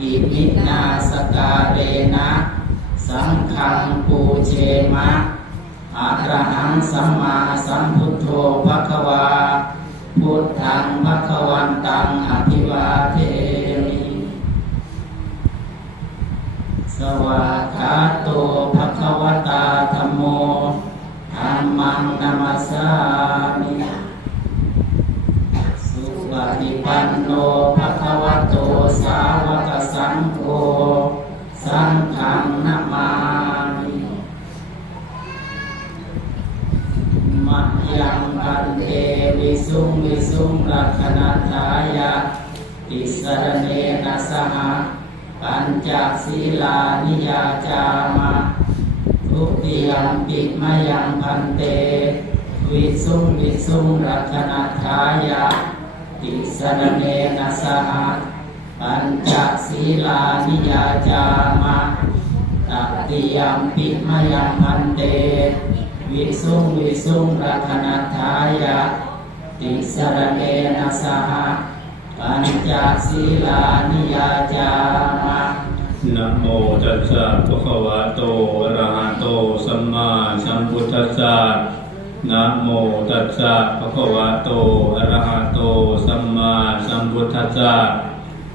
อิมินาสกาเรนะ สังฆังปูเชมะอะระหังสัมมาสัมพุทโธภคะวา พุทธังภคะวันตังอภิวาเทมิสวากาโตภคะวตาธรรมโมธรรมังนามัสสามิสุปฏิปันโนภควโต สาวกสังโฆสังฆังนามามิมัจยังกันเตวิสุงวิสุงลักขณาทายะติสรเนนะสหปัญจศีลานิยาจามะทุติยมปิมยังพันเต วิสุงวิสุงรักนัทายะติสรเนนะสห ปัญจศีลานิยาจามะตติยมปิมายังพันเต วิสุงวิสุงรักนัทายะ ติสรณเนนะสหปัญจศีลานิยาจามะนะโมตัสสะภะคะวะโตอะระหะโตสัมมาสัมพุทธัสสะนะโมตัสสะภะคะวะโตอะระหะโตสัมมาสัมพุทธัสสะ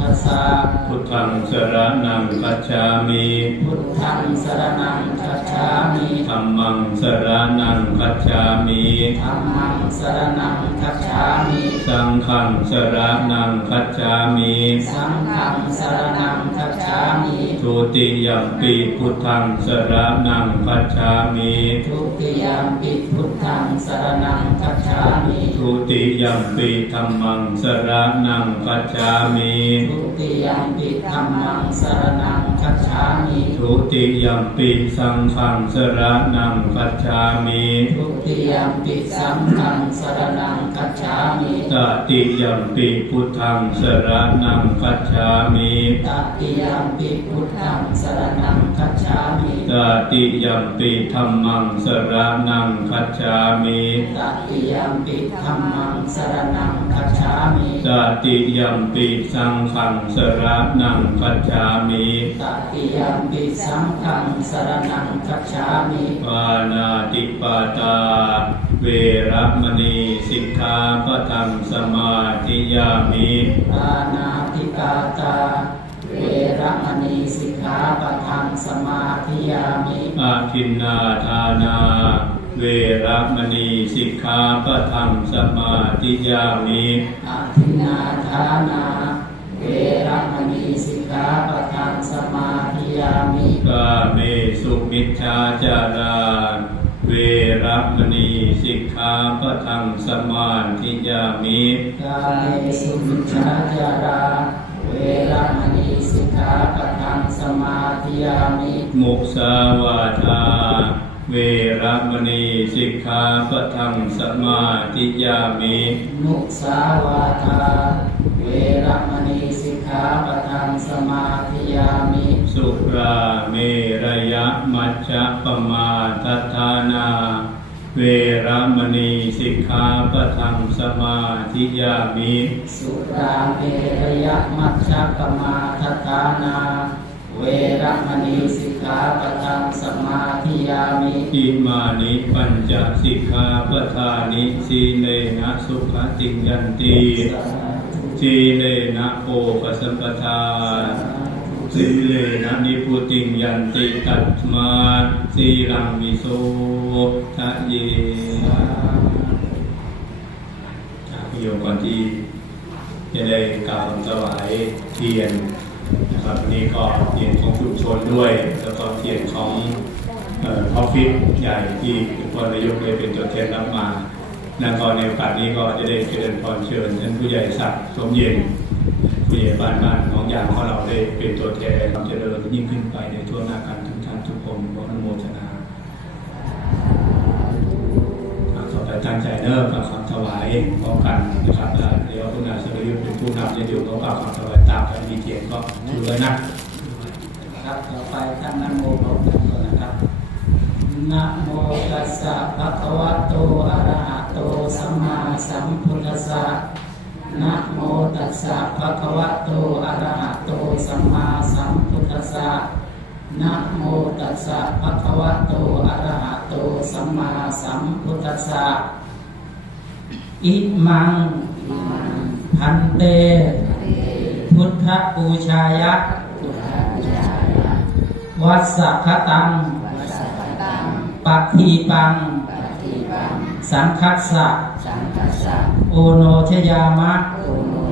ธัสสะพุทธังสรณังคัจฉามิพุทธังสรณังคัจฉามิธัมมังสรณังคัจฉามิธัมมังสรณังคัจฉามิสังฆังสรณังคัจฉามิสังฆังสรณังคัจฉามิทุติยัมปีพุทธังสรณังคัจฉามิทุติยามปิพุทธังสรณังคัจฉามิทุติยัมปีธรรมังสรณังคัจฉามิทุติยัมปิธรรมังสรนังคัจฉามิทุติยัมปิสังฆังสรนังคัจ ฉามิทุติยามปิสังฆังสรณังคัจฉามิตติยัมปีพุทธังสรณังคัจฉามิตติยามปิพุทธังสรณังคัจฉามิตติยัมปีธรรมังสรณังคัจฉามิตติยามปิธรรมังสรณังคัจฉามิตติยัมปีสังฆังสรณังคัจฉามิตติยามปิสังฆังสรณังคัจฉามิปานาติปาตา เวรมณีสิกขาปะทังสมาธิยามิปานาติกาตา เวรมณีสิกขาปะทังสมาธิยามิอาทินนาทานา เวรมณีสิกขาปะทังสมาธิยามิอาทินนาทานา เวรมณีสิกขาปะทังสมาธิยามิกาเมสุมิชฌาจารา เวรมณีสิกขาปะทังสมาธิยามิกาเมสุมิชาจาราเวรมณีสิกขาปะทังสมาธิยามิมุสาวาทาเวรมณีสิกขาปะทังสมาธิยามิมุสาวาทาเวรมณีสิกขาปะทังสมาธิยามิสุราเมรยะมัชฌะปมาทัฏฐานา เวรมณีสิกขาปะทังสมาธิยามิสุราเมรยมัชฌะปมาทฐานา เวรมณีสิกขาปะทังสมาธิยามิอิมานิปัญจสิกขาปทานิสีเลนะสุขติงยันติสีเลนะโภคสัมปทา สีเลนะนิพุติยันติตัตมาสีลังมิโสทะเยโยมก่อนที่จะได้กล่าวถวายเทียนนะครับวันนี้ก็เทียนของชุมชนด้วย แล้วก็เทียนของออฟฟิศใหญ่ที่คุณพ่อนายกได้เป็นตัวแทนรับมาแล้วก็ในโอกาสนี้ก็จะได้เจริญพรเชิญท่านผู้ใหญ่ศักดิ์สมเย็น ผู้ใหญ่บ้านบ้านของอย่างของเราได้เป็นตัวแทนความเจริญยิ่งขึ้นไปในทั่วหน้ากันทุกท่านทุกคนขออนุโมทนาอะขอไปตั้งใจเริ่มกับคำถวายพร้อมกันนะครับแล้วเดี๋ยวคุณอาสริยุทธ์เป็นผู้นำจะอยู่กับเอาคำถวายตามกันมีเกียรติก็ถือเลยนะครับต่อไปท่านนะโมพร้อมกันก่อนนะครับนะโมตัสสะภะคะวะโตอะระหะโตสัมมาสัมพุทธัสสะนะ สสะภะคะวะโตอะระหะโตสัมมาสัมพุทธัสสะนะโมตัสสะภะคะวะโตอะระหะโตสัมมาสัมพุทธัสสะอิมังพันเต พุทธปูชายะ วัสสะคตัง ปัตถีปัง สังคัสสะ โอโนชยามะ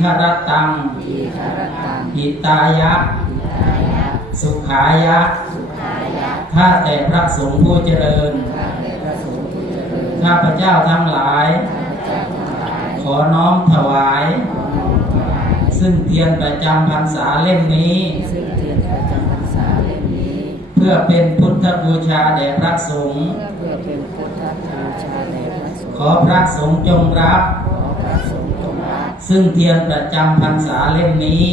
ฆรตังหิตายะ สุขายะข้าแต่พระสงฆ์ผู้เจริญ ข้าพเจ้าทั้งหลาย ขอน้อมถวาย ซึ่งเทียนประจำพรรษาเล่มนี้ เพื่อเป็นพุทธบูชาแด่พระสงฆ์เพื่อเป็นพุทธบูชาแด่พระสงฆ์ขอพระสงฆ์จงรับ ซึ่งเทียนประจำพรรษาเล่มนี้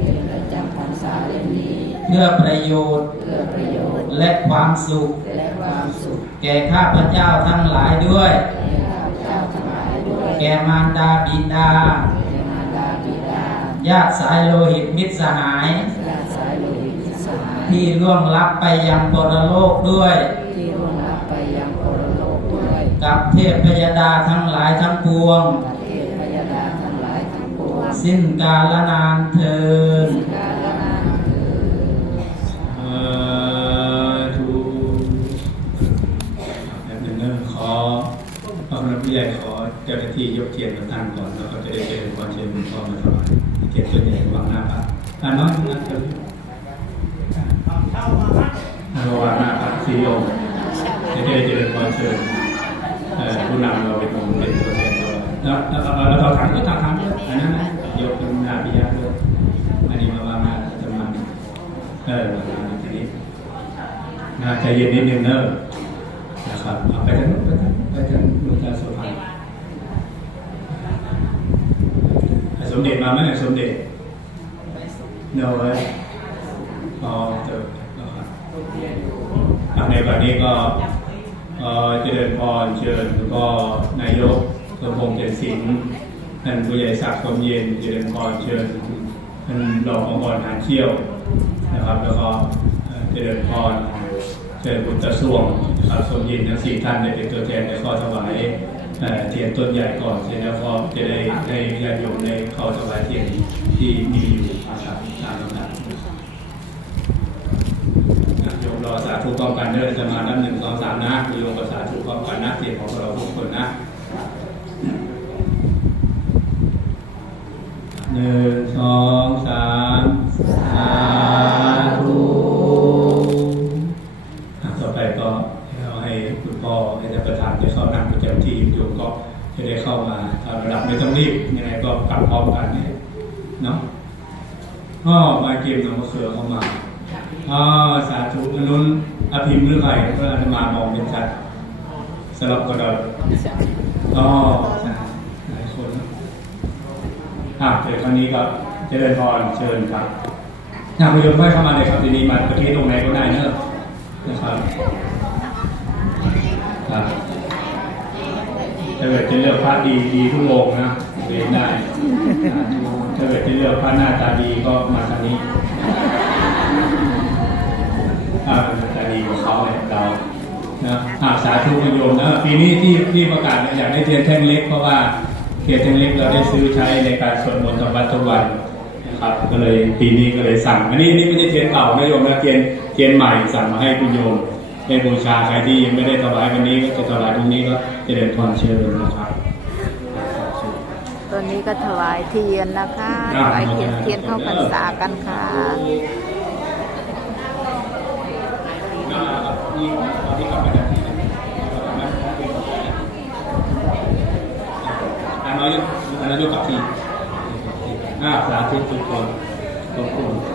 เป็นประจำพรรษาเล่มนี้ เพื่อประโยชน์ เพื่อประโยชน์ และความสุข และความสุข แก่ข้าพเจ้าทั้งหลายด้วย แก่ข้าพเจ้าทั้งหลายด้วย แก่มารดาบิดา แก่มารดาบิดา ญาติสายโลหิตมิตรสหาย ญาติสายโลหิตสหาย ที่ล่วงลับไปยังปรโลกด้วย ที่ร่วงรับไปยังปรโลกด้วย กับเทพพยดาทั้งหลายทั้งปวง สิ้นกาลนานเทินกาลนานเถิดสาธุแบบหนึ่งนะขอพระคุณผู้ใหญ่ขอเจ้าหน้าที่ยกเทียนมาตั้งก่อนแล้วก็จะได้เจริญพรเชิญหลวงพ่อมาถวายเทียนตัวใหญ่วางหน้าพระอ่าน้อยนะเจ้าเอาวางหน้าพระสี่องค์จะได้เจริญพรเชิญเอ่อผู้นำเราเป็นองค์เป็นตัวแทนตัวแล้วแล้วก็แล้วก็ถังก็ถังถังอันนั้นนะ ยกเป็นหน้าพิยาด้วยอันนี้มาวางหน้าจะมาเออวางหน้าทีนี้น่าใจเย็นนิดนึงเนอะนะครับเอาไปทางนู้นไปทางไปทางหลวงตาสุพรรณสมเด็จมาไหมสมเด็จเนอะเว้ยพอเจอนะครับอะในวันนี้ก็เจริญพรเชิญแล้วก็นายกสมพงษ์เจนศิลป์ ท่านผู้ใหญ่ศักดิ์สมเย็นเจริญพรเชิญท่านรององค์กรหารเชี่ยวนะครับ แล้วก็เจริญพรเชิญบุตรสวงนะครับสมยินทั้งสี่ท่านได้เป็นตัวแทนในข้อถวายเอ่อเทียนต้นใหญ่ก่อนเสร็จแล้วก็จะได้ให้ญาติโยมในข้อถวายเทียนที่มีอยู่นะครับตามลำดับโยมรอสาธุพร้อมกันเด้อจะมานับหนึ่งสองสามนะโยมก็สาธุพร้อมกันนะเทียนของเราทุกคนนะ หนึ่งสองสามสาธุอะต่อไปก็เราให้คุณพ่อให้ท่านประธานได้เข้านั่งประจำที่โยมก็จะได้เข้ามาตามระดับไม่ต้องรีบยังไงก็กลับพร้อมกันเนี่ยเนาะอ๋อมาเกมน้องมะเขือเข้ามาอ๋อสาธุอันนู้นอภิมพ์หรือใครเพื่ออาตมามองเป็นชัดสลับกระดดอ๋อใช่หลายคนนะ อะเดี๋ยวครั้งนี้ก็เจริญพรเชิญครับอยากคุณโยมค่อยเข้ามาเลยครับทีนี้มาประเทศตรงไหนก็ได้เนอะนะครับครับถ้าเกิดจะเลือกพระดีดีทุกองนะเรียนได้ถ้าเกิดจะเลือกพระหน้าตาดีก็มาทางนี้ถ้าหน้าตาดีกว่าเขาเนี่ยเรานะอาสาธุคุณโยมนะปีนี้ที่ที่ประกาศเนี่ยอยากได้เทียนแท่งเล็กเพราะว่า เทียนแท่งเล็กเราได้ซื้อใช้ในการสวดมนต์ทำวัดทุกวันนะครับ ก็เลยปีนี้ก็เลยสั่ง อันนี้อันนี่ไม่ใช่เทียนเก่านะโยมนะเทียนเทียนใหม่สั่งมาให้คุณโยมให้บูชาใครที่ยังไม่ได้ถวายวันนี้ก็จะถวายตรงนี้ก็เจริญพรเชิญนะครับตอนนี้ก็ถวายเทียนนะคะถวายเทียนเทียนเข้าพรรษากันค่ะนี่ นายกกับทีมอ่าสาธุทุกคนทุกคน